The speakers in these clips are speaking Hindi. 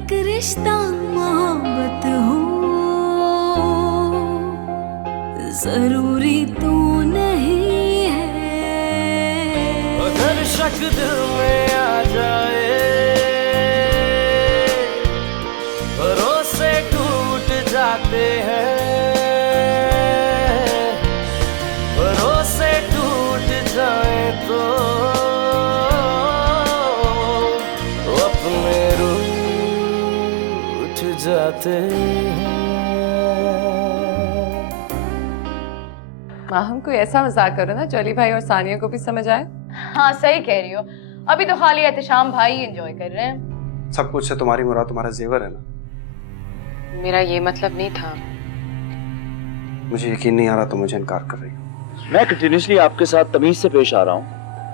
एक रिश्ता मोहब्बत हो, जरूरी तो नहीं है। अगर शक दिल में आ जाए, भरोसे टूट जाते हैं, भरोसे टूट जाए तो अपने रूठ जाते हैं। माहम कोई ऐसा मजाक करो ना चौली भाई और सानिया को भी समझ आए। हाँ सही कह रही हो, अभी तो खाली एहतशाम भाई एंजॉय कर रहे हैं। सब कुछ से तुम्हारी मुराद तुम्हारा जेवर है ना। मेरा ये मतलब नहीं था। मुझे यकीन नहीं आ रहा तुम मुझे इनकार कर रही हो। मैं कंटिन्यूसली आपके साथ तमीज से पेश आ रहा हूँ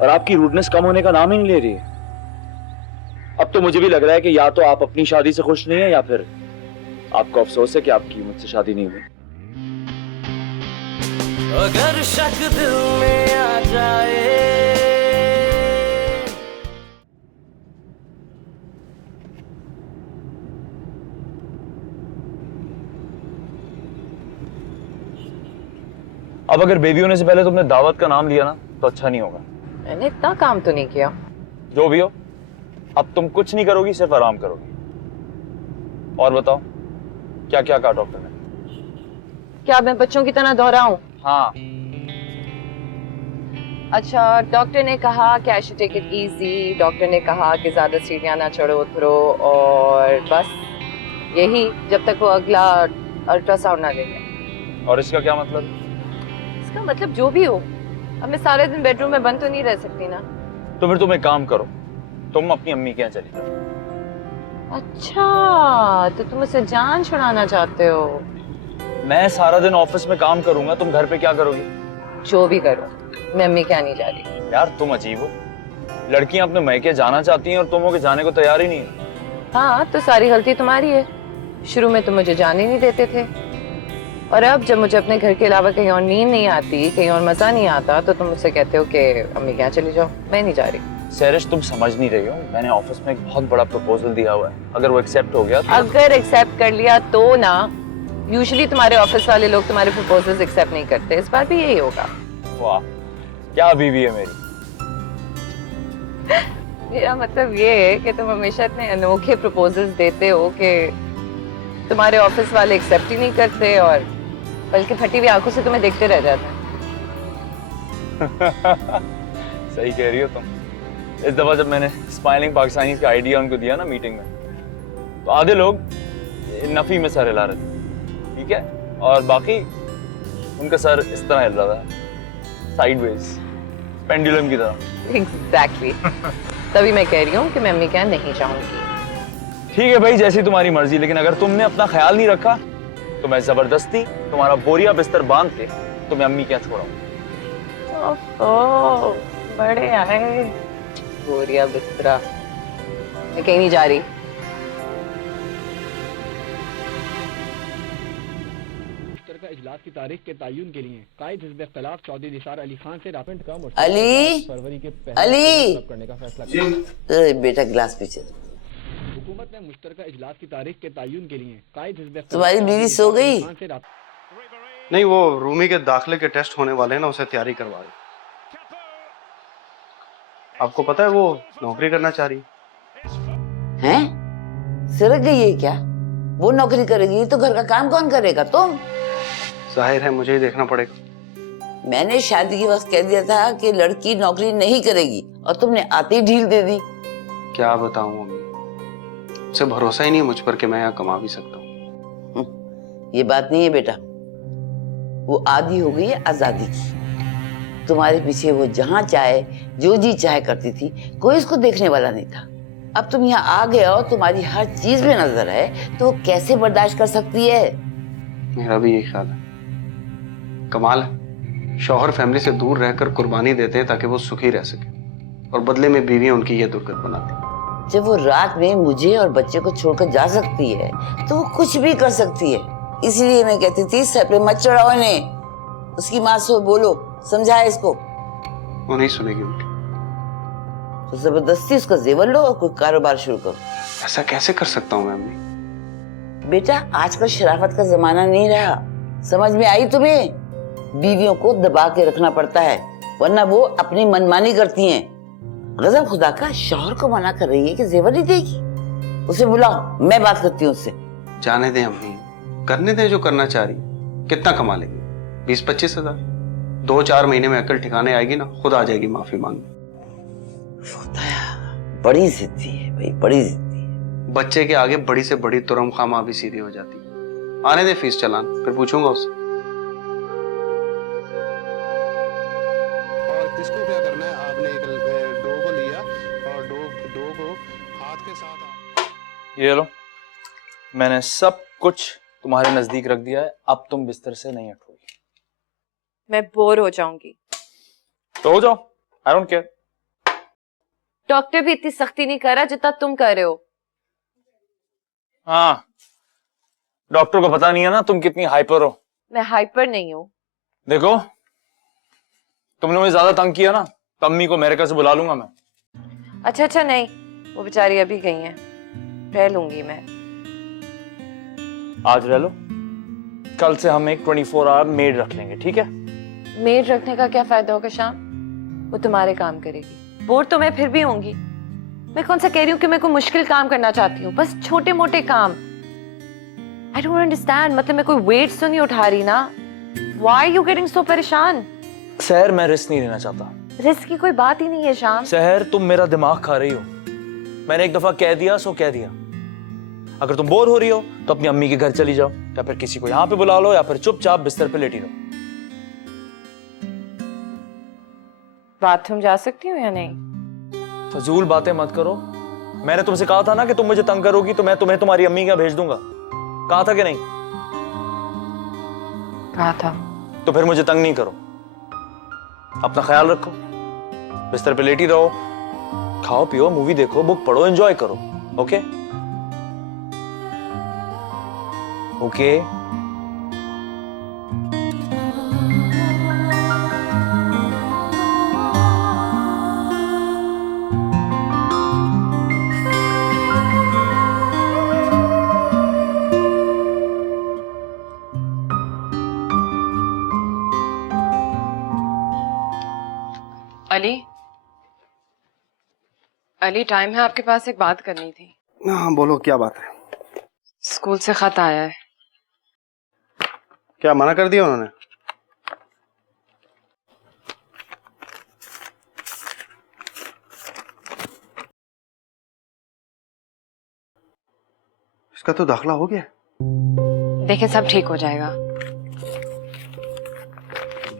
और आपकी रूडनेस कम होने का नाम ही नहीं ले रही है। अब तो मुझे भी लग रहा है कि या तो आप अपनी शादी से खुश नहीं है या फिर आपको अफसोस है कि आपकी मुझसे शादी नहीं हुई। अगर शक दिल में आ जाए, अब अगर बेबी होने से पहले तुमने दावत का नाम लिया ना तो अच्छा नहीं होगा। मैंने इतना काम तो नहीं किया। जो भी हो, अब तुम कुछ नहीं करोगी, सिर्फ आराम करोगी। और बताओ क्या क्या कहा डॉक्टर ने? क्या मैं बच्चों की तरह दोहराऊं? हाँ, अच्छा, डॉक्टर ने कहा कि I should take it easy. Doctor ने कहा कि ज्यादा सीढ़ियां ना चढ़ो उतरो, और बस यही जब तक वो अगला अल्ट्रासाउंड ना ले लें। और इसका क्या मतलब? इसका मतलब जो भी हो, अब मैं सारे दिन बेडरूम में बंद तो नहीं रह सकती ना। तो फिर तुम एक काम करो, तुम अपनी अम्मी के यहाँ चली जाओ। अच्छा, तो तुम मुझसे जान छुड़ाना चाहते हो? मैं सारा दिन ऑफिस में काम करूंगा, तुम घर पे क्या करोगी? जो भी करो, मैं अम्मी के यहाँ नहीं जा रही। यार तुम अजीब हो, लड़कियां अपने मैके जाना चाहती हैं और तुम हो के जाने को तैयार ही नहीं हो। हाँ, तो सारी गलती तुम्हारी है। शुरू में तुम मुझे जाने नहीं देते थे, और अब जब मुझे अपने घर के अलावा कहीं और नींद नहीं आती, कहीं और मजा नहीं आता, तो तुम मुझसे कहते हो कि अम्मी के यहाँ चली जाओ। मैं नहीं जा रही। सैरिश तुम समझ नहीं रही हो, मैंने ऑफिस में एक बहुत बड़ा प्रपोजल दिया हुआ है। अगर वो एक्सेप्ट हो गया तो... अगर एक्सेप्ट कर लिया तो ना, यूजुअली तुम्हारे ऑफिस वाले लोग तुम्हारे प्रपोजल्स एक्सेप्ट नहीं करते। इस बार भी यही होगा। वाह, क्या बीवी है मेरी। मेरा मतलब ये है कि तुम हमेशा इतने अनोखे प्रपोजल्स देते हो कि तुम्हारे ऑफिस वाले एक्सेप्ट ही नहीं करते, और बल्कि फटी हुई आंखों से तुम्हें देखते रह जाते हैं। सही कह रही हो तुम। इस दफा जब मैंने स्माइलिंग पाकिस्तानी का आइडिया उनको दिया ना मीटिंग में, तो आधे लोग नफी में सर हिला रहे थे, ठीक है, और बाकी उनका सर इस तरह हिल रहा था, साइडवेज, पेंडुलम की तरह। एग्जैक्टली। तभी मैं कह रही हूँ कि मैं अम्मी के यहाँ नहीं जाऊंगी। ठीक है भाई, जैसी तुम्हारी मर्जी, लेकिन अगर तुमने अपना ख्याल नहीं रखा तो मैं जबरदस्ती तुम्हारा बोरिया बिस्तर बांध के तुम्हें अम्मी के यहाँ छोड़ाऊंगा। ओह, बड़े आए बोरिया बिस्तरा। मैं कहीं नहीं जा रही। मुश्तरका इजलास की तारीख के तयन के लिए कायद हिज़्ब इख्तिलाफ चौधरी निसार अली खान से रापेंट का अली, फरवरी के अली, करने का फैसला किया। बेटा गिलास पीछे। हुकूमत ने मुश्तरका इजलास की तारीख के तयन के लिए कायद हिज़्ब तुम्हारी बीवी सो गई? नहीं, वो रूमी के दाखिले के टेस्ट होने वाले हैं ना, उसे तैयारी करवा रही। आपको पता है वो नौकरी करना चाह रही हैं? सिरक गई है क्या? वो नौकरी करेगी तो घर का काम कौन करेगा? तुम? जाहिर है मुझे ही देखना पड़ेगा। मैंने शादी के वक्त कह दिया था कि लड़की नौकरी नहीं करेगी, और तुमने आते ही ढील दे दी। क्या बताऊं मम्मी, उसे भरोसा ही नहीं है मुझ पर कि मैं यहाँ कमा भी सकता हूँ। ये बात नहीं है बेटा, वो आदी हो गई है आजादी की। तुम्हारे पीछे वो जहाँ चाहे जो जी चाहे करती थी, कोई इसको देखने वाला नहीं था। अब तुम यहाँ आ गए और तुम्हारी हर चीज में नजर है, तो वो कैसे बर्दाश्त कर सकती है? मेरा भी यही ख्याल है। कमाल है, शौहर फैमिली से दूर रहकर कुर्बानी देते हैं ताकि वो सुखी रह सके, और बदले में बीवी उनकी ये दुर्गत बनाती। जब वो रात में मुझे और बच्चे को छोड़कर जा सकती है, तो वो कुछ भी कर सकती है। इसलिए मैं कहती थी सर पे मत चढ़ाओ इन्हें। उसकी माँ से बोलो, समझाए इसको। वो नहीं सुनेगी उनकी। तो जबरदस्ती उसका जेवर लो और कोई कारोबार शुरू करो। ऐसा कैसे कर सकता हूँ मैं अम्मी? बेटा आजकल शराफत का जमाना नहीं रहा, समझ में आई तुम्हें? बीवियों को दबा के रखना पड़ता है वरना वो अपनी मनमानी करती हैं। गजब खुदा का, शौहर को मना कर रही है कि जेवर नहीं देगी। उसे बुलाओ, मैं बात करती हूँ उससे। जाने दें अम्मी, करने दें जो करना चाह रही है। कितना कमा लेगी? 20-25 हजार। 2-4 महीने में अकल ठिकाने आएगी ना, खुद आ जाएगी माफी मांगने। बड़ी जिद्दी है भाई, बड़ी जिद्दी है। बच्चे के आगे बड़ी से बड़ी तुरम खामा भी सीधी हो जाती है। आने दे फीस चलान, फिर पूछूंगा उससे। और इसको क्या करना है, आपने एक डो को लिया और डो को हाथ के साथ ये लो, मैंने सब कुछ तुम्हारे नजदीक रख दिया है। अब तुम बिस्तर से नहीं उठोगी। मैं बोर हो जाऊंगी। तो हो जाओ, आई डोंट केयर। डॉक्टर भी इतनी सख्ती नहीं कर रहा जितना तुम कर रहे हो। हाँ, डॉक्टर को पता नहीं है ना तुम कितनी हाइपर हो। मैं हाइपर नहीं हूँ। देखो, तुमने मुझे ज्यादा तंग किया ना तो अम्मी को अमेरिका से बुला लूंगा मैं। अच्छा नहीं, वो बेचारी अभी गई हैं, रह लूंगी मैं। आज रह लो, कल से हम एक 24 आवर मेड रख लेंगे, ठीक है? मेड रखने का क्या फायदा होगा शाम? वो तुम्हारे काम करेगी। बोर तो मैं फिर भी होंगी। मैं कौन सा कह रही हूँ कि मैं कोई मुश्किल काम करना चाहती हूँ, बस छोटे मोटे काम। आई डोंट अंडरस्टैंड, मतलब मैं कोई वेट्स तो नहीं उठा रही ना। व्हाई यू गेटिंग सो परेशान? सहर, मैं रिस्क नहीं लेना चाहता। रिस्क की कोई बात ही नहीं है शाम। सहर, तुम मेरा दिमाग खा रही हो। मैंने एक दफा कह दिया सो कह दिया। अगर तुम बोर हो रही हो तो अपनी अम्मी के घर चली जाओ, या फिर किसी को यहाँ पे बुला लो, या फिर चुपचाप बिस्तर पे लेटी रहो। बाथरूम जा सकती हूँ या नहीं? फजूल बातें मत करो। मैंने तुमसे कहा था ना कि तुम मुझे तंग करोगी तो मैं तुम्हें तुम्हारी अम्मी के यहाँ भेज दूंगा। कहा था कि नहीं? कहा था। तो फिर मुझे तंग नहीं करो। अपना ख्याल रखो, बिस्तर पे लेटी रहो, खाओ पियो, मूवी देखो, बुक पढ़ो, एंजॉय करो। Okay okay. अली, टाइम है आपके पास? एक बात करनी थी। हाँ बोलो, क्या बात है? स्कूल से खत आया है। क्या मना कर दिया उन्होंने? इसका तो दाखला हो गया। देखिए, सब ठीक हो जाएगा।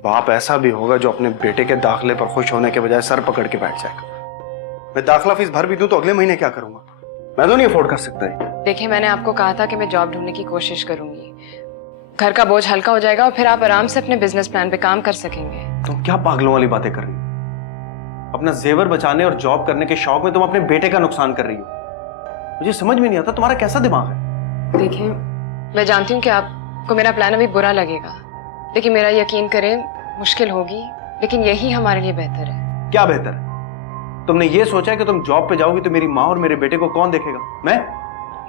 बाप ऐसा भी होगा जो अपने बेटे के दाखले पर खुश होने के बजाय सर पकड़ के बैठ जाएगा। मैं दाखला फीस भर भी दूं तो अगले महीने क्या करूंगा? मैं तो नहीं अफोर्ड कर सकता है। देखिए, मैंने आपको कहा था कि मैं जॉब ढूंढने की कोशिश करूंगी। घर का बोझ हल्का हो जाएगा और फिर आप आराम से अपने बिजनेस प्लान पे काम कर सकेंगे। तुम क्या पागलों वाली बातें कर रही हो? अपना जेवर बचाने और जॉब करने के शौक में तुम अपने बेटे का नुकसान कर रही हो। मुझे समझ में नहीं आता तुम्हारा कैसा दिमाग है। देखिए, मैं जानती हूँ कि आपको मेरा प्लान अभी बुरा लगेगा, लेकिन मेरा यकीन करें, मुश्किल होगी, लेकिन यही हमारे लिए बेहतर है। क्या बेहतर है? तुमने ये सोचा है कि तुम जॉब पे जाओगी तो मेरी माँ और मेरे बेटे को कौन देखेगा? मैं?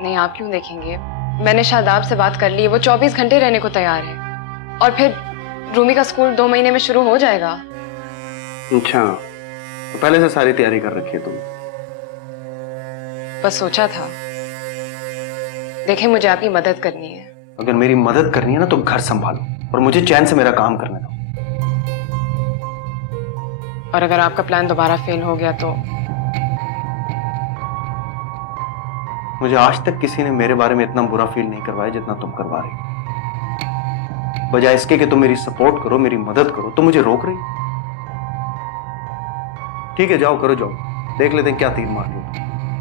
नहीं, आप क्यों देखेंगे? मैंने शादाब से बात कर ली है, वो 24 घंटे रहने को तैयार है। और फिर रूमी का स्कूल 2 महीने में शुरू हो जाएगा। अच्छा, तो पहले से सारी तैयारी कर रखी है तुम? बस सोचा था। देखिए, मुझे आपकी मदद करनी है। अगर मेरी मदद करनी है ना तो घर संभालो और मुझे चैन से मेरा काम करने दो। और अगर आपका प्लान दोबारा फेल हो गया तो? मुझे आज तक किसी ने मेरे बारे में इतना बुरा फील नहीं करवाया जितना तुम करवा रही हो। बजाय इसके कि तुम मेरी सपोर्ट करो, मेरी मदद करो, तुम मुझे रोक रही। ठीक है, जाओ करो, जाओ, देख लेते हैं क्या तीर मार दो।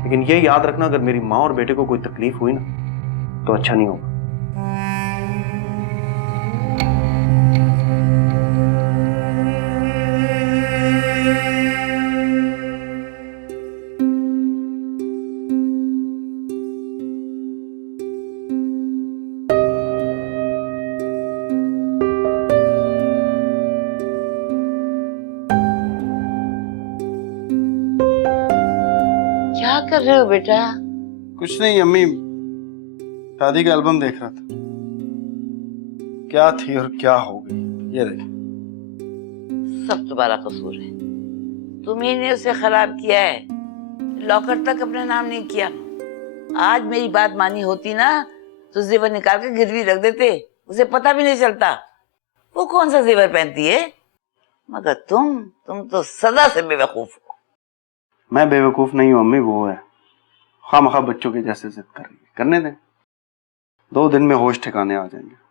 लेकिन ये याद रखना, अगर मेरी माँ और बेटे को कोई तकलीफ हुई ना तो अच्छा नहीं होगा। कर रहे हो बेटा? कुछ नहीं अम्मी, शादी का एल्बम देख रहा था। क्या थी और क्या हो गई, ये देखिए। सब तुम्हारा कसूर है, तुम्ही ने उसे खराब किया है। लॉकर तक अपने नाम नहीं किया। आज मेरी बात मानी होती ना तो जेवर निकाल के गिरवी रख देते, उसे पता भी नहीं चलता। वो कौन सा जेवर पहनती है? मगर तुम तो सदा से बेवकूफ हो। मैं बेवकूफ नहीं हूँ अम्मी, वो है खामखा बच्चों के जैसे जिद कर रही है। करने दें, 2 दिन में होश ठिकाने आ जाएंगे।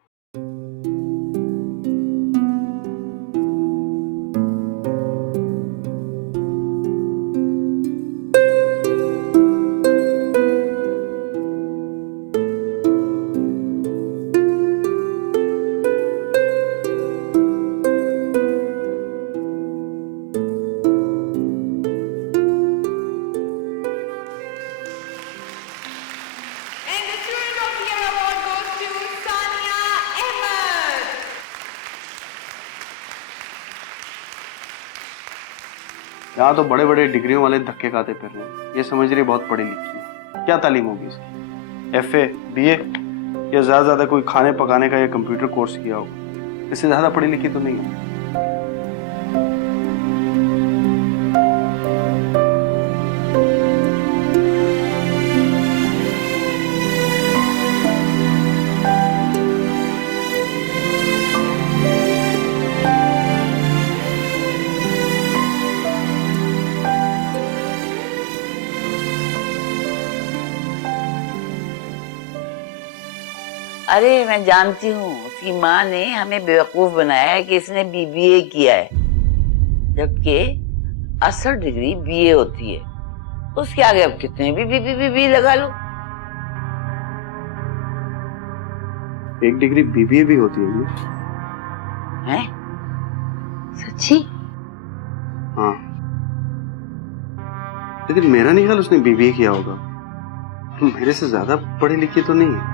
यहाँ तो बड़े बड़े डिग्रियों वाले धक्के खाते फिर रहे हैं। ये समझ रही बहुत पढ़ी लिखी है, क्या तालीम होगी इसकी? FA, BA या ज्यादा कोई खाने पकाने का या कंप्यूटर कोर्स किया हो। इससे ज्यादा पढ़ी लिखी तो नहीं है। अरे मैं जानती हूँ, उसकी माँ ने हमें बेवकूफ बनाया है कि इसने BBA किया है, जबकि असल डिग्री BA होती है। उसके आगे अब कितने भी BB लगा लो। एक डिग्री BBA भी होती है? हैं? सच्ची? हाँ, लेकिन मेरा नहीं ख्याल उसने BBA किया होगा। मेरे से ज्यादा पढ़ी लिखी तो नहीं है।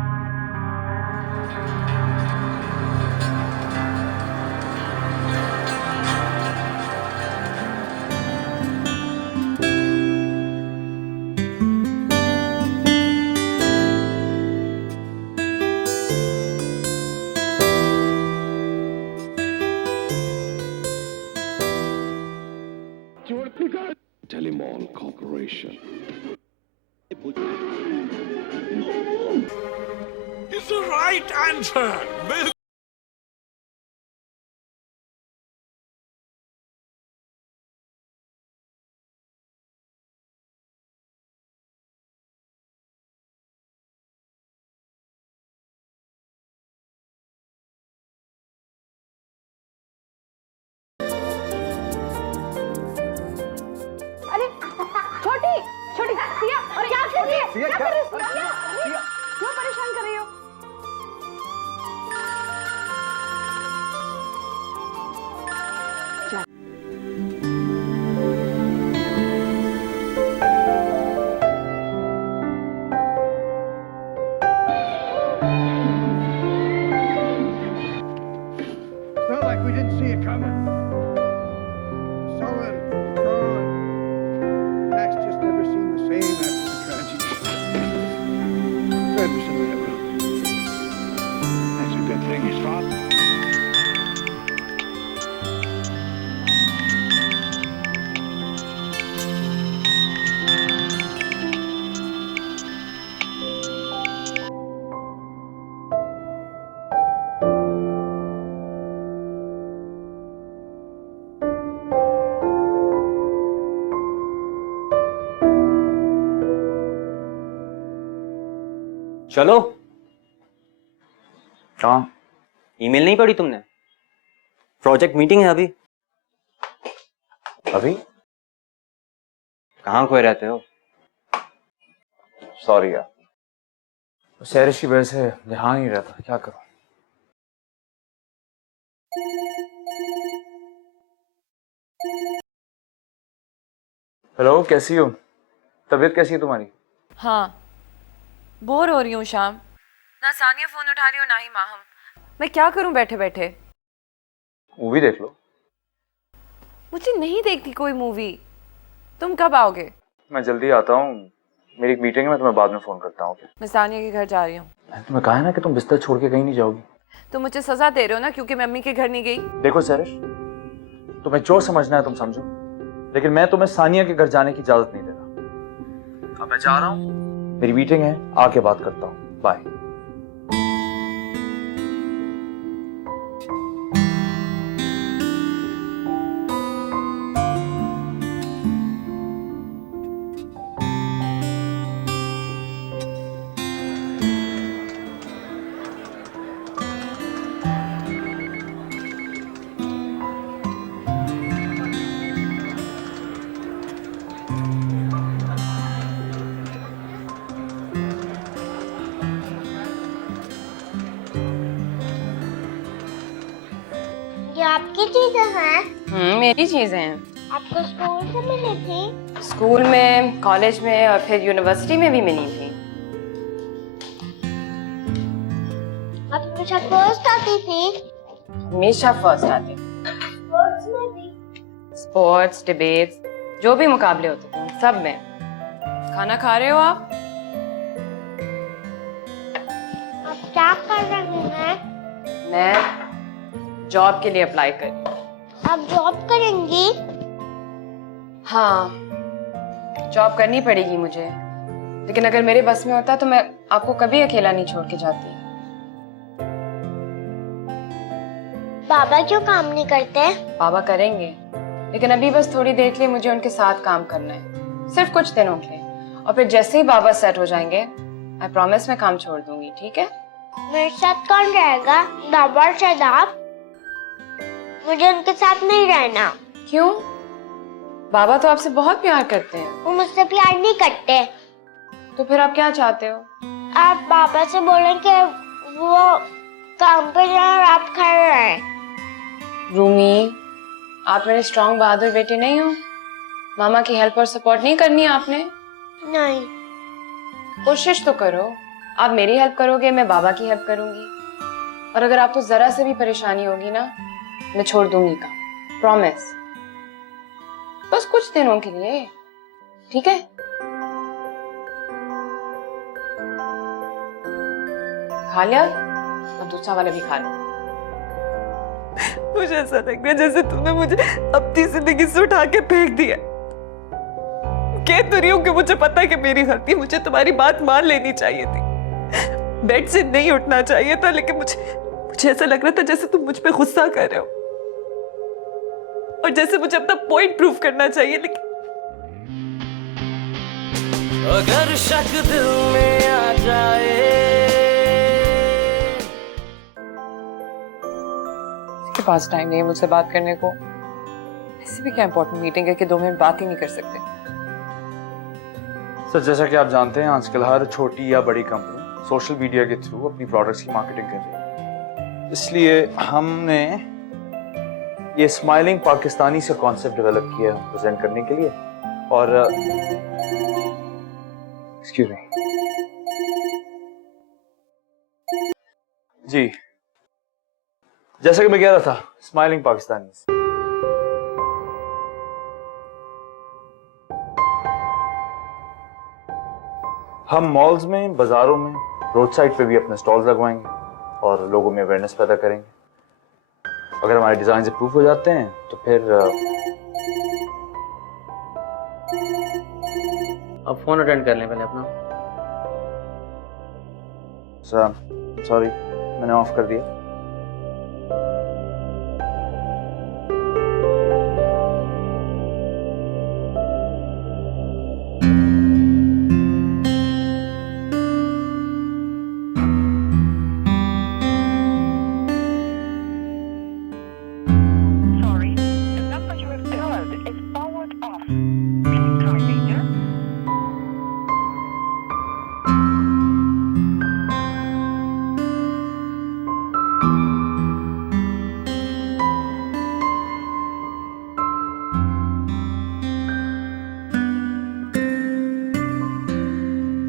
Telemall Corporation. It's the right answer. छोटी सिया, और क्या कर रही है? क्या कर रही है? क्यों परेशान कर रही हो? It's not like we didn't see it coming. Sullen, drawn. Max just never seemed the same after the tragedy. Fred was in the room. That's a good thing, his father. चलो। कहाँ? ईमेल नहीं पढ़ी तुमने? प्रोजेक्ट मीटिंग है अभी। अभी कहाँ खोए रहते हो? सॉरी यार, शहर की वजह से ध्यान नहीं रहता, क्या करूं। हेलो, कैसी हो? तबीयत कैसी है तुम्हारी? हाँ, बोर हो रही हूँ शाम। ना सानिया फोन उठा रही हो ना ही माहम। मैं क्या करूँ बैठे बैठे? मूवी देख लो। मुझे नहीं देखती कोई मूवी। तुम कब आओगे? मैं जल्दी आता हूँ, मेरी एक मीटिंग है, मैं तुम्हें बाद में फोन करता हूँ। मैं सानिया के घर जा रही हूँ। मैंने तुम्हें कहा है ना कि तुम बिस्तर छोड़ के कहीं नहीं जाओगी। तुम मुझे सजा दे रहे हो ना क्योंकि मैं अम्मी के घर नहीं गई। देखो सरिश, तुम्हें जो समझना है तुम समझो, लेकिन मैं तुम्हें सानिया के घर जाने की इजाजत नहीं दे रहा। अब मैं जा रहा हूँ, मेरी मीटिंग है, आके बात करता हूँ। बाय। ये आपकी चीजें हैं? मेरी चीजें हैं। आपको स्कूल से मिली थी? स्कूल में, कॉलेज में और फिर यूनिवर्सिटी में भी मिली थी। आप हमेशा फर्स्ट आती थी? हमेशा फर्स्ट आती। स्पोर्ट्स में भी? स्पोर्ट्स, डिबेट्स, जो भी मुकाबले होते थे उन सब में। खाना खा रहे हो आप? आप क्या कर रही हैं? मैं जॉब के लिए अप्लाई कर रही हूँ। आप जॉब करेंगी? हाँ, जॉब करनी पड़ेगी मुझे, लेकिन अगर मेरे बस में होता तो मैं आपको कभी अकेला नहीं छोड़ के जाती। बाबा क्यों काम नहीं करते? बाबा करेंगे, लेकिन अभी बस थोड़ी देर के लिए मुझे उनके साथ काम करना है, सिर्फ कुछ दिनों के लिए, और फिर जैसे ही बाबा सेट हो जाएंगे आई प्रॉमिस मैं काम छोड़ दूंगी। ठीक है? मेरे साथ कौन रहेगा? बाबा और शादाब? मुझे उनके साथ नहीं रहना। क्यों? बाबा तो आपसे बहुत प्यार करते हैं। वो मुझसे प्यार नहीं करते। तो फिर आप क्या चाहते हो? आप बाबा से बोलें कि वो काम पे जाए और आप घर रहें। रूमी, आप मेरे स्ट्रॉन्ग बहादुर बेटे नहीं हो? मामा की हेल्प और सपोर्ट नहीं करनी है आपने? नहीं। कोशिश तो करो। आप मेरी हेल्प करोगे, मैं बाबा की हेल्प करूंगी, और अगर आपको जरा से भी परेशानी होगी ना, मैं छोड़ दूंगी काम, प्रॉमिस। बस कुछ दिनों के लिए, ठीक है? खा लिया? और दूसरा वाला भी खा लो। मुझे ऐसा लग रहा है जैसे तुमने मुझे अपनी जिंदगी से उठा के फेंक दिया। कह तो रही हूँ कि मुझे पता है कि मेरी गलती, मुझे तुम्हारी बात मान लेनी चाहिए थी, बेड से नहीं उठना चाहिए था, लेकिन मुझे ऐसा लग रहा था जैसे तुम मुझ पे गुस्सा कर रहे हो और जैसे मुझे अपना पॉइंट प्रूव करना चाहिए। लेकिन अगर शक दिल में आ जाए, इसके पास टाइम नहीं है मुझसे बात करने को। ऐसी भी क्या इंपॉर्टेंट मीटिंग है कि 2 मिनट बात ही नहीं कर सकते। सर, जैसा कि आप जानते हैं, आजकल हर छोटी या बड़ी कंपनी सोशल मीडिया के थ्रू अपनी प्रोडक्ट्स की मार्केटिंग कर रही है, इसलिए हमने ये स्माइलिंग पाकिस्तानी से कॉन्सेप्ट डेवलप किया है प्रेजेंट करने के लिए। और एक्सक्यूज मी जी, जैसा कि मैं कह रहा था, स्माइलिंग पाकिस्तानी। हम मॉल्स में, बाजारों में, रोड साइड पे भी अपने स्टॉल्स लगवाएंगे और लोगों में अवेयरनेस पैदा करेंगे। अगर हमारे डिजाइन अप्रूव हो जाते हैं तो फिर अब फोन अटेंड कर लें पहले अपना। सॉरी, मैंने ऑफ कर दिया।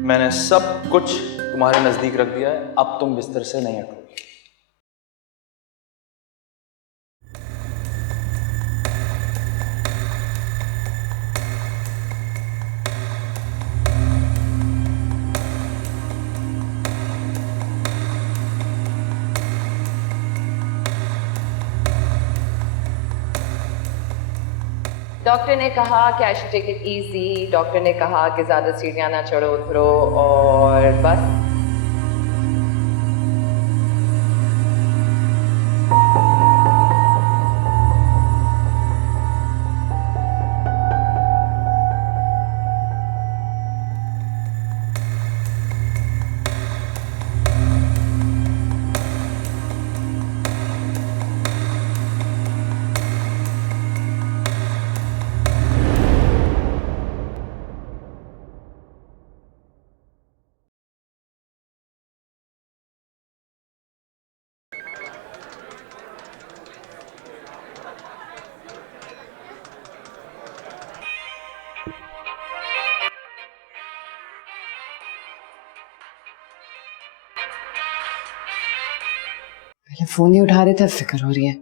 मैंने सब कुछ तुम्हारे नजदीक रख दिया है, अब तुम बिस्तर से नहीं हटोगे। डॉक्टर ने कहा कि I should take it easy, doctor ने कहा कि ज़्यादा सीढ़ियाँ ना चढ़ो उतरो और बस। पहले फोन नहीं उठा रहे थे, फिक्र हो रही है।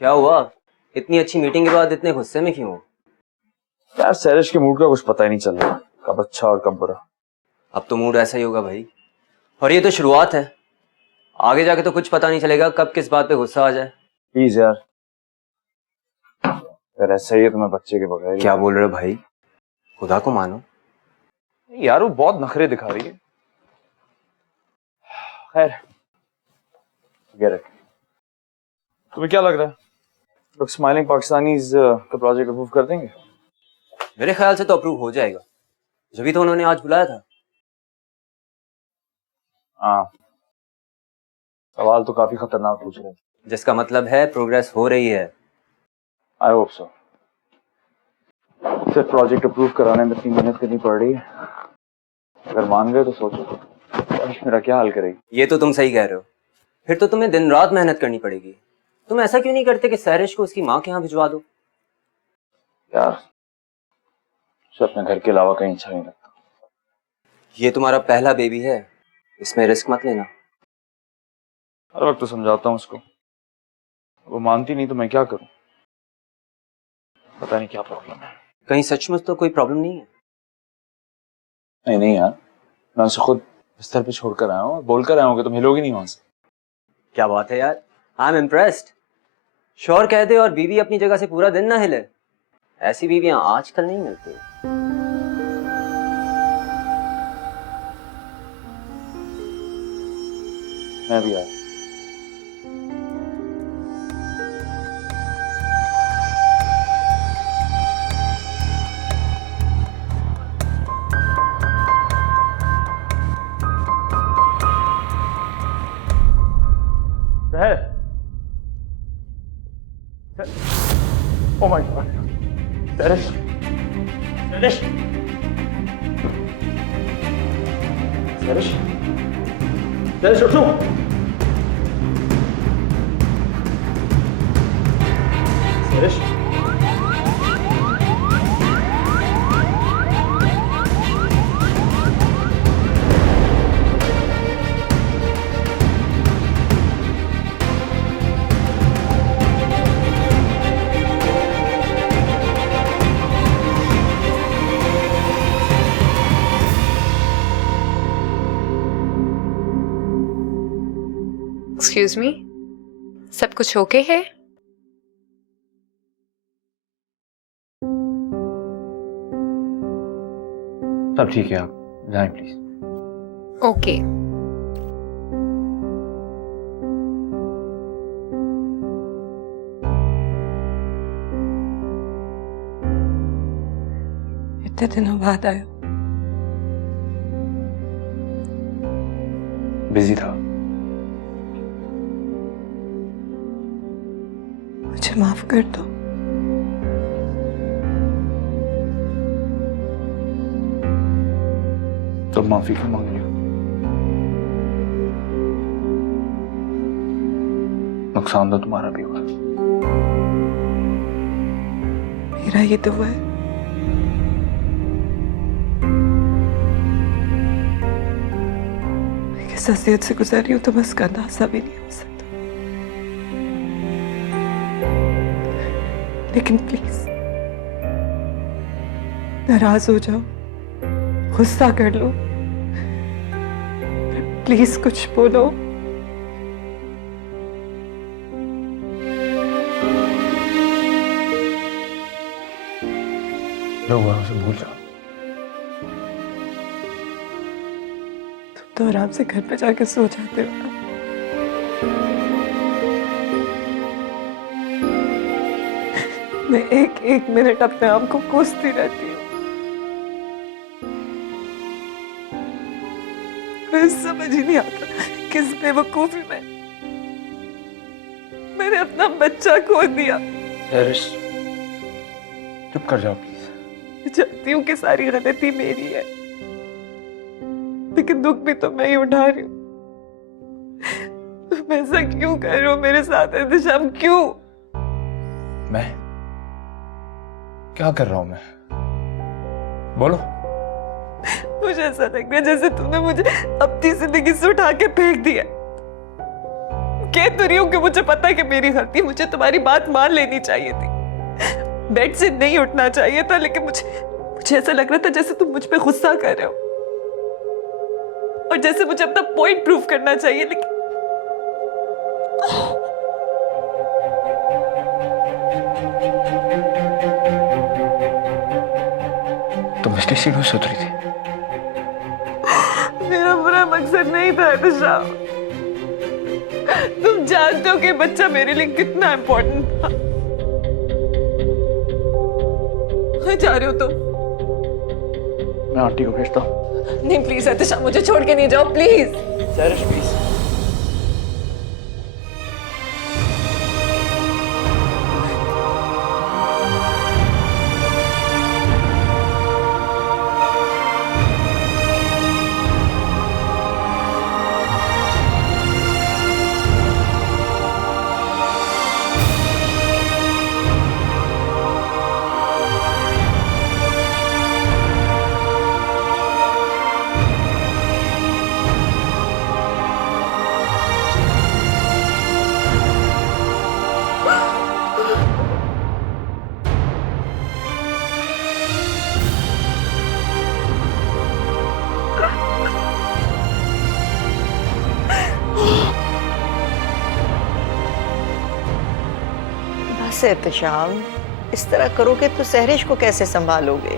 क्या हुआ? इतनी अच्छी मीटिंग के बाद इतने गुस्से में क्यों हो? यार सैरिश के मूड का कुछ पता ही नहीं चल रहा, कब अच्छा और कब बुरा। अब तो मूड ऐसा ही होगा भाई, और ये तो शुरुआत है, आगे जाके तो कुछ पता नहीं चलेगा कब किस बात पे गुस्सा आ जाए। प्लीज यार, अगर ऐसा ही है तो मैं बच्चे के बगैर। क्या बोल रहे हो भाई? खुदा को मानो। यार वो बहुत नखरे दिखा रही है। खैर तुम्हें क्या लग रहा है, लोग स्माइलिंग पाकिस्तानीज का प्रोजेक्ट अप्रूव कर देंगे? मेरे ख्याल से तो अप्रूव हो जाएगा, जब तो उन्होंने आज बुलाया था। हाँ, सवाल तो काफी खतरनाक पूछ रहे हैं। जिसका मतलब है प्रोग्रेस हो रही है। I hope so. सिर्फ प्रोजेक्ट अप्रूव कराने में इतनी मेहनत करनी पड़ रही है, अगर मान गए तो सोचो मेरा क्या हाल करेगी। ये तो तुम सही कह रहे हो, फिर तो तुम्हें दिन रात मेहनत करनी पड़ेगी। तुम ऐसा क्यों नहीं करते कि सैरिश को उसकी माँ के यहाँ भिजवा दो? यार उसे अपने घर के अलावा कहीं अच्छा नहीं लगता। ये तुम्हारा पहला बेबी है, इसमें रिस्क मत लेना। हर वक्त तो समझाता हूँ उसको, वो मानती नहीं तो मैं क्या करूँ? पता नहीं क्या प्रॉब्लम है। कहीं सचमुच तो कोई प्रॉब्लम नहीं है? नहीं यार, मैं उसे खुद बिस्तर पे छोड़कर आया हूँ और बोलकर आया हूँ कि तुम हिलोगी नहीं वहां से। क्या बात है यार, आई एम इम्प्रेस्ड। शोर कह दे और बीवी अपनी जगह से पूरा दिन ना हिले, ऐसी बीवियां आजकल नहीं मिलती। मैं भी आया। Oh my God, Sarish, Sarish, Sarish, Sarish, उठो। Sarish, एक्सक्यूज मी, सब कुछ ओके है? सब ठीक है, आप जाएं प्लीज। ओके। इतने दिनों बाद आयो। बिजी था। मुझे माफ कर दो। तो माफी क्यों मांग लिया? नुकसान तो तुम्हारा भी हुआ। मेरा ही तो है। किस हसीयत से गुजर रही हूँ तो बस का अंदाजा भी नहीं हो सकता। लेकिन प्लीज नाराज हो जाओ, गुस्सा कर लो, प्लीज कुछ बोलो। जो हुआ उसे भूल जाओ। तुम तो आराम से घर पे जाके सो जाते हो ना। मैं एक एक मिनट अपने आप को कोसती रहती हूँ। मुझे समझ ही नहीं आता किस बेवकूफी में मैंने अपना बच्चा खो दिया। चेरिश, चुप कर जाओ प्लीज। जानती हूँ कि सारी गलती मेरी है, लेकिन दुख भी तो मैं ही उठा रही हूँ। तुम ऐसा क्यों कर रहे हो मेरे साथ एहतिशाम, क्यों? मैं क्या कर रहा हूं? मैं बोलो। मुझे ऐसा लग रहा है जैसे तुमने मुझे अपनी जिंदगी से उठा के फेंक दिया। कह तो रही हूँ कि मुझे पता है कि मेरी गलती, मुझे तुम्हारी बात मान लेनी चाहिए थी, बेड से नहीं उठना चाहिए था, लेकिन मुझे ऐसा लग रहा था जैसे तुम मुझ पे गुस्सा कर रहे हो और जैसे मुझे अपना पॉइंट प्रूव करना चाहिए। लेकिन तुम इसलिए सीढ़ियों से उतरी थी? मेरा बुरा मकसद नहीं था एहतिशाम। तुम जानते हो कि बच्चा मेरे लिए कितना इंपॉर्टेंट था। कहाँ जा रहे हो तुम? मैं आंटी को भेजता हूँ। नहीं प्लीज एहतिशाम, मुझे छोड़ के नहीं जाओ प्लीज। Cherish please. एहतिशाम, इस तरह करोगे तो सहरिश को कैसे संभालोगे?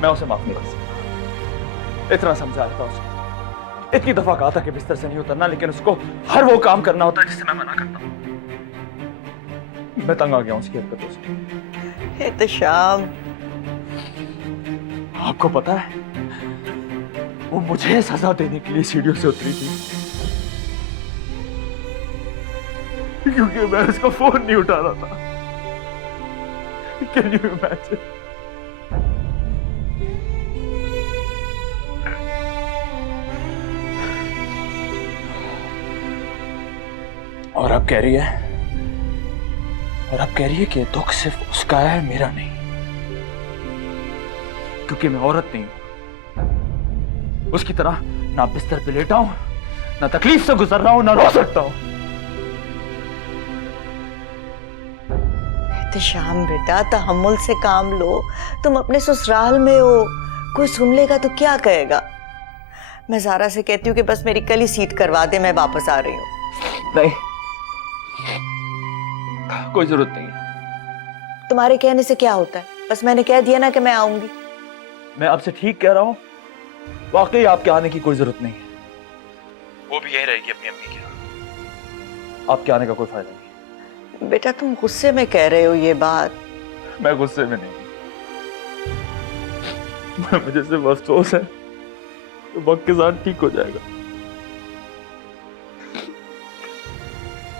मैं उसे माफ नहीं कर सकता। इतना समझाया था उसे, इतनी दफा कहा था कि बिस्तर से नहीं उतरना, लेकिन उसको हर वो काम करना होता है जिससे मैं मना करता हूँ। मैं तंग आ गया हूँ उसकी हरकतों से। एहतिशाम, आपको पता है वो मुझे सजा देने के लिए सीढ़ियों से उतरी थी, क्योंकि मैं उसका फोन नहीं उठा रहा था। Can you imagine? और अब कह रही है कि दुख सिर्फ उसका है, मेरा नहीं, क्योंकि मैं औरत नहीं हूं। उसकी तरह ना बिस्तर पे लेटा हूं, ना तकलीफ से गुजर रहा हूं, ना रो सकता हूं। एहतिशाम बेटा, तहम्मुल से काम लो। तुम अपने ससुराल में हो, कोई सुन लेगा तो क्या कहेगा? मैं ज़ारा से कहती हूँ कि बस मेरी कल ही सीट करवा दे, मैं वापस आ रही हूँ। नहीं, कोई जरूरत नहीं है। तुम्हारे कहने से क्या होता है? बस मैंने कह दिया ना कि मैं आऊंगी। मैं आपसे ठीक कह रहा हूं, वाकई आपके आने की कोई जरूरत नहीं है। वो भी यही रहेगी अपनी अम्मी के यहाँ। आपके आने का कोई फायदा नहीं। बेटा, तुम गुस्से में कह रहे हो ये बात। मैं गुस्से में नहीं, मुझे सिर्फ अफसोस है, तो वक्त के साथ ठीक हो जाएगा।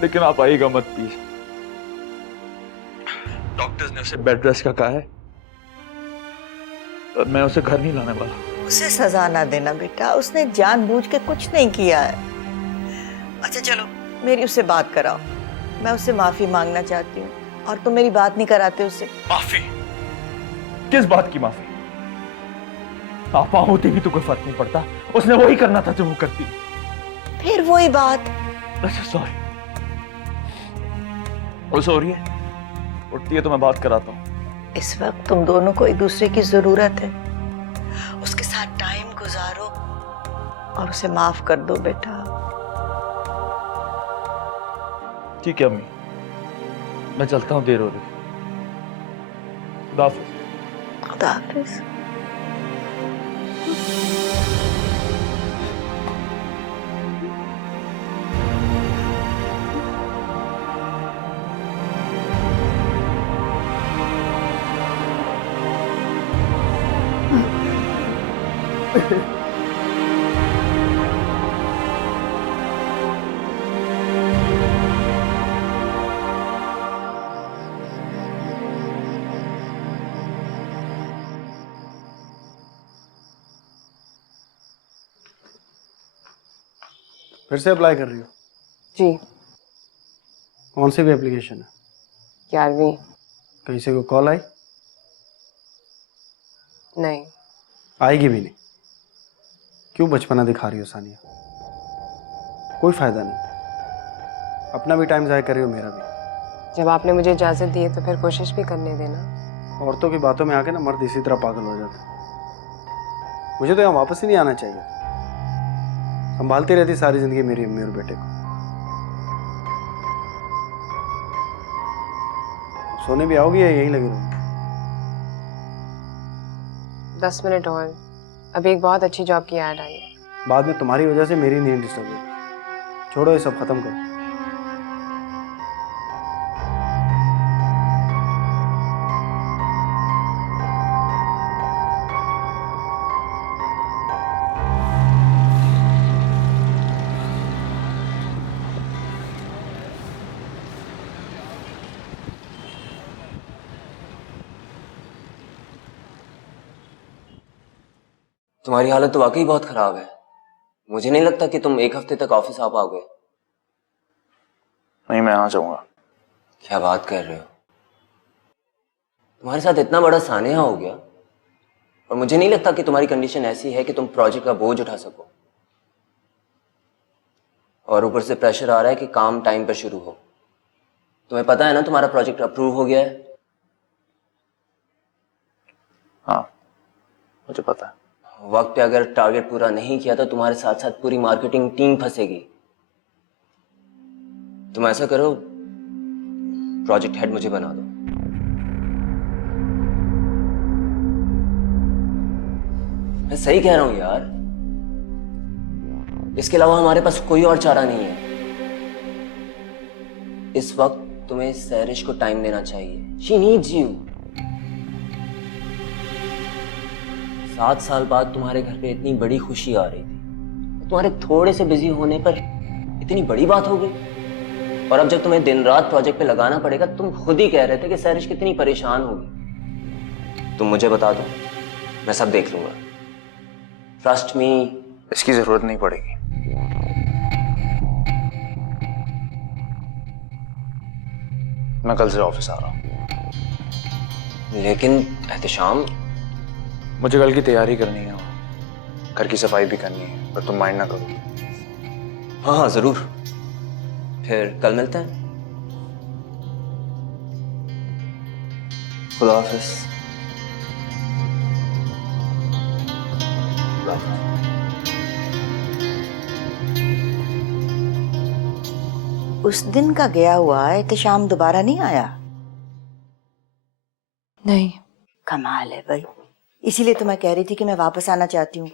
लेकिन आप आइएगा मत प्लीज। डॉक्टर्स ने उसे बेड रेस्ट का कहा है और मैं उसे घर नहीं लाने वाला। उसे सजा ना देना बेटा, उसने जानबूझ के कुछ नहीं किया है। अच्छा चलो, मेरी उससे बात कराओ, मैं उससे माफी मांगना चाहती हूँ। और तुम मेरी बात नहीं कराते उससे। माफी? किस बात की माफी? आप वहां होती भी तो कोई फर्क नहीं पड़ता, उसने वही करना था जो वो करती। फिर वही बात। अच्छा सॉरी। वो सो रही है, उठती है तो मैं बात कराता हूँ। इस वक्त तुम दोनों को एक दूसरे की जरूरत है। उसके साथ टाइम गुजारो और उसे माफ कर दो बेटा। ठीक है अम्मी, मैं चलता हूँ, देर हो रही। खुदा हाफिज। खुदा हाफिज। फिर से अप्लाई कर रही हो? जी। कौन सी भी एप्लीकेशन है? 11वीं। कहीं से कोई कॉल आई? नहीं। आएगी भी नहीं। क्यों बचपना दिखा रही हो सानिया? कोई फायदा नहीं, अपना भी टाइम जाया कर रही हो, मेरा भी। जब आपने मुझे इजाजत दी है तो फिर कोशिश भी करने देना। औरतों की बातों में आके ना मर्द इसी तरह पागल हो जाता है। मुझे तो यहाँ वापस ही नहीं आना चाहिए। संभालती रहती सारी जिंदगी मेरी अम्मी और बेटे को। सोने भी आओगी या यहीं लगी रहोगी? 10 मिनट और, अभी एक बहुत अच्छी जॉब की ऐड आई है। बाद में तुम्हारी वजह से मेरी नींद डिस्टर्ब होगी। छोड़ो, ये सब खत्म करो। तुम्हारी हालत तो वाकई बहुत खराब है। मुझे नहीं लगता कि तुम एक हफ्ते तक ऑफिस आ पाओगे। नहीं, मैं आ जाऊंगा। क्या बात कर रहे हो? तुम्हारे साथ इतना बड़ा सानेहा हो गया और मुझे नहीं लगता कि तुम्हारी कंडीशन ऐसी है कि तुम प्रोजेक्ट का बोझ उठा सको। और ऊपर से प्रेशर आ रहा है कि काम टाइम पर शुरू हो। तुम्हें पता है ना तुम्हारा प्रोजेक्ट अप्रूव हो गया है? हाँ, मुझे पता है। वक्त पे अगर टारगेट पूरा नहीं किया तो तुम्हारे साथ साथ पूरी मार्केटिंग टीम फंसेगी। तुम ऐसा करो, प्रोजेक्ट हेड मुझे बना दो। मैं सही कह रहा हूं यार, इसके अलावा हमारे पास कोई और चारा नहीं है। इस वक्त तुम्हें सैरिश को टाइम देना चाहिए। She needs you. 7 साल बाद तुम्हारे घर पे इतनी बड़ी खुशी आ रही थी, तुम्हारे थोड़े से बिजी होने पर इतनी बड़ी बात हो गई। और अब जब तुम्हें दिन रात प्रोजेक्ट पे लगाना पड़ेगा, तुम खुद ही कह रहे थे कि सैरिश कितनी परेशान होगी। तुम मुझे बता दो, मैं सब देख लूंगा। Trust me. इसकी जरूरत नहीं पड़ेगी। मैं कल से ऑफिस आ रहा हूं। लेकिन एहतशाम, मुझे कल की तैयारी करनी है, घर की सफाई भी करनी है, पर तुम माइंड ना करो। हाँ हाँ जरूर। फिर कल मिलते हैं। खुदा हाफिज। उस दिन का गया हुआ एहतशाम दोबारा नहीं आया? नहीं। कमाल है भाई, इसीलिए तो मैं कह रही थी कि मैं वापस आना चाहती हूँ।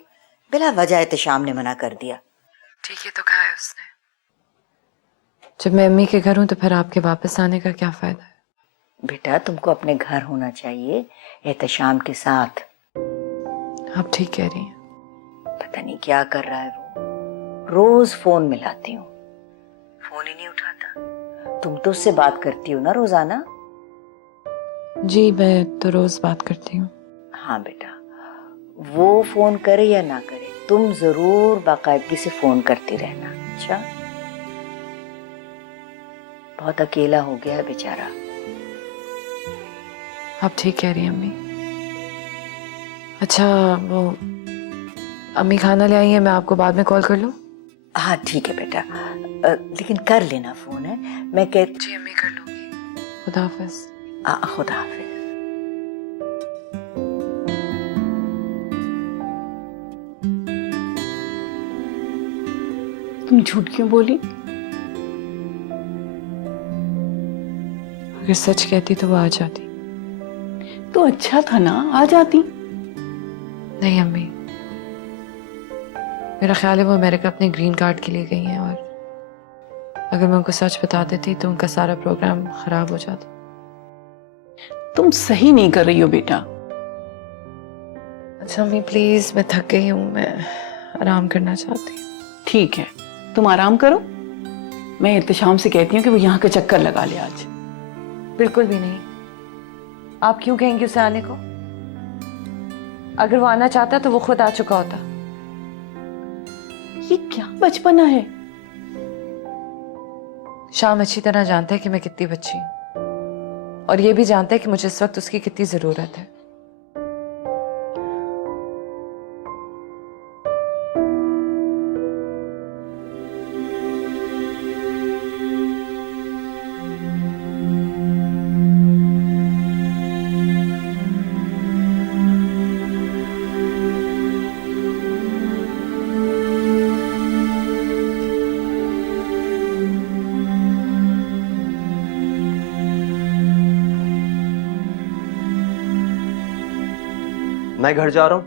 बिला वजह एहतशाम ने मना कर दिया। ठीक है तो कहा है उसने। जब मैं अम्मी के घर हूं तो फिर आपके वापस आने का क्या फायदा है? बेटा तुमको अपने घर होना चाहिए एहतशाम के साथ। आप ठीक कह रही हैं। पता नहीं क्या कर रहा है वो। रोज फोन मिलाती हूँ, फोन ही नहीं उठाता। तुम तो उससे बात करती हो ना रोजाना? जी मैं तो रोज बात करती हूँ। हाँ बेटा, वो फोन करे या ना करे, तुम जरूर बाकायदगी से फोन करती रहना। अच्छा? बहुत अकेला हो गया है बेचारा। आप ठीक कह रही हैं अम्मी। अच्छा वो अम्मी खाना ले आई है, मैं आपको बाद में कॉल कर लूं? हाँ ठीक है बेटा, लेकिन कर लेना फोन है। मैं कहती जी अम्मी कर लूंगी। खुदा हाफिज। खुदा हाफिज। तुम झूठ क्यों बोली? अगर सच कहती तो वो आ जाती। तो अच्छा था ना, आ जाती। नहीं अम्मी, मेरा ख्याल है वो अमेरिका अपने ग्रीन कार्ड के लिए गई हैं, और अगर मैं उनको सच बता देती तो उनका सारा प्रोग्राम खराब हो जाता। तुम सही नहीं कर रही हो बेटा। अच्छा अम्मी प्लीज, मैं थक गई हूँ, मैं आराम करना चाहती हूँ। ठीक है, तुम आराम करो। मैं इत्तिशाम से कहती हूँ कि वो यहाँ का चक्कर लगा ले आज। बिल्कुल भी नहीं। आप क्यों कहेंगे उसे आने को? अगर वो आना चाहता तो वो खुद आ चुका होता। ये क्या बचपना है? शाम अच्छी तरह जानता है कि मैं कितनी बच्ची हूँ, और ये भी जानता है कि मुझे इस वक्त उसकी कितनी जरूरत है। मैं घर जा रहा हूँ,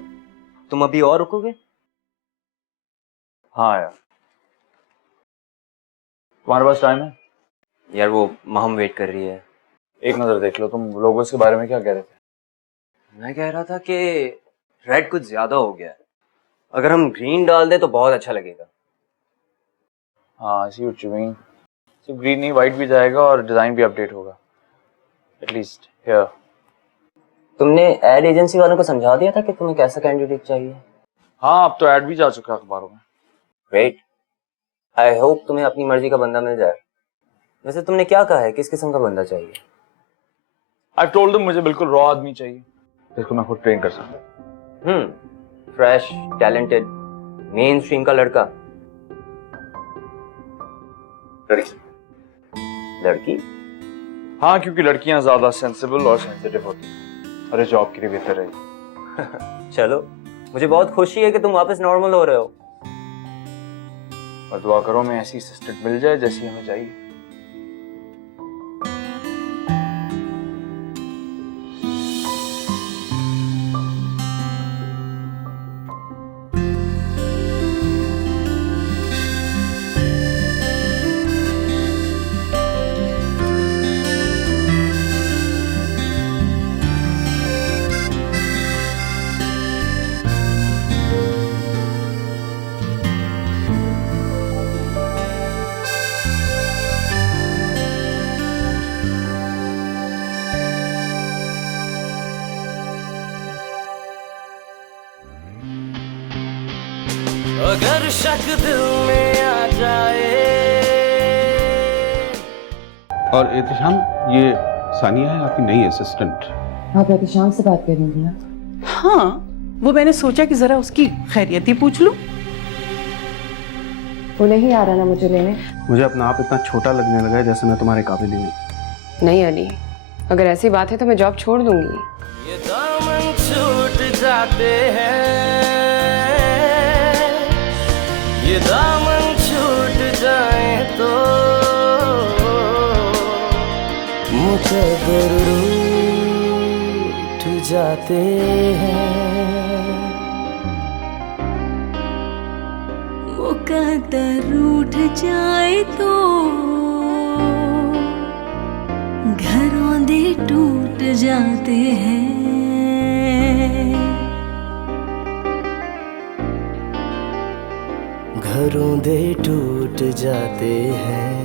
तुम अभी और रुकोगे? हाँ यार, तुम्हारे पास टाइम है? यार वो महम वेट कर रही है। एक नजर देख लो। तुम लोगों इसके बारे में क्या कह रहे थे? मैं कह रहा था कि रेड कुछ ज्यादा हो गया है, अगर हम ग्रीन डाल दे तो बहुत अच्छा लगेगा। हाँ, इसी व्हाट यू मीन। सिर्फ ग्रीन नहीं, वाइट भी जाएगा और डिजाइन भी अपडेट होगा, एटलीस्ट हियर। तुमने एड एजेंसी वालों को समझा दिया था कि तुम्हें कैसा कैंडिडेट चाहिए? हाँ, अब तो ऐड भी जा चुका है अखबारों में। ग्रेट, आई होप तुम्हें अपनी मर्जी का बंदा मिल जाए। वैसे तुमने क्या कहा है, किस किस्म का बंदा चाहिए? आई टोल्ड देम मुझे बिल्कुल रॉ आदमी चाहिए जिसको मैं खुद ट्रेन कर सकता। फ्रेश, टैलेंटेड, मेन स्ट्रीम का लड़का। लड़की? हाँ, क्योंकि लड़कियां ज्यादा सेंसिबल और सेंसिटिव होती हैं, और इस जॉब के लिए बेहतर रहेगी। चलो, मुझे बहुत खुशी है कि तुम वापस नॉर्मल हो रहे हो। और दुआ करो मैं ऐसी असिस्टेंट मिल जाए जैसी हमें चाहिए। अगर शक दिल में आ जाए। और एहतिशाम, ये सानिया है आपकी नई असिस्टेंट। आप एहतिशाम से बात करेंगी ना? हाँ, वो मैंने सोचा कि जरा उसकी खैरियत ही पूछ लूं। वो नहीं आ रहा ना मुझे लेने? मुझे अपना आप इतना छोटा लगने लगा है जैसे मैं तुम्हारे काबिल ही नहीं। नहीं अली, अगर ऐसी बात है तो मैं जॉब छोड़ दूंगी। ये दामन छूट जाते हैं, ये दामन छूट जाए तो मुकद्दर रूठ जाते हैं। मुकद्दर रूठ जाए तो घरों दे टूट जाते हैं। घरों दे टूट जाते हैं।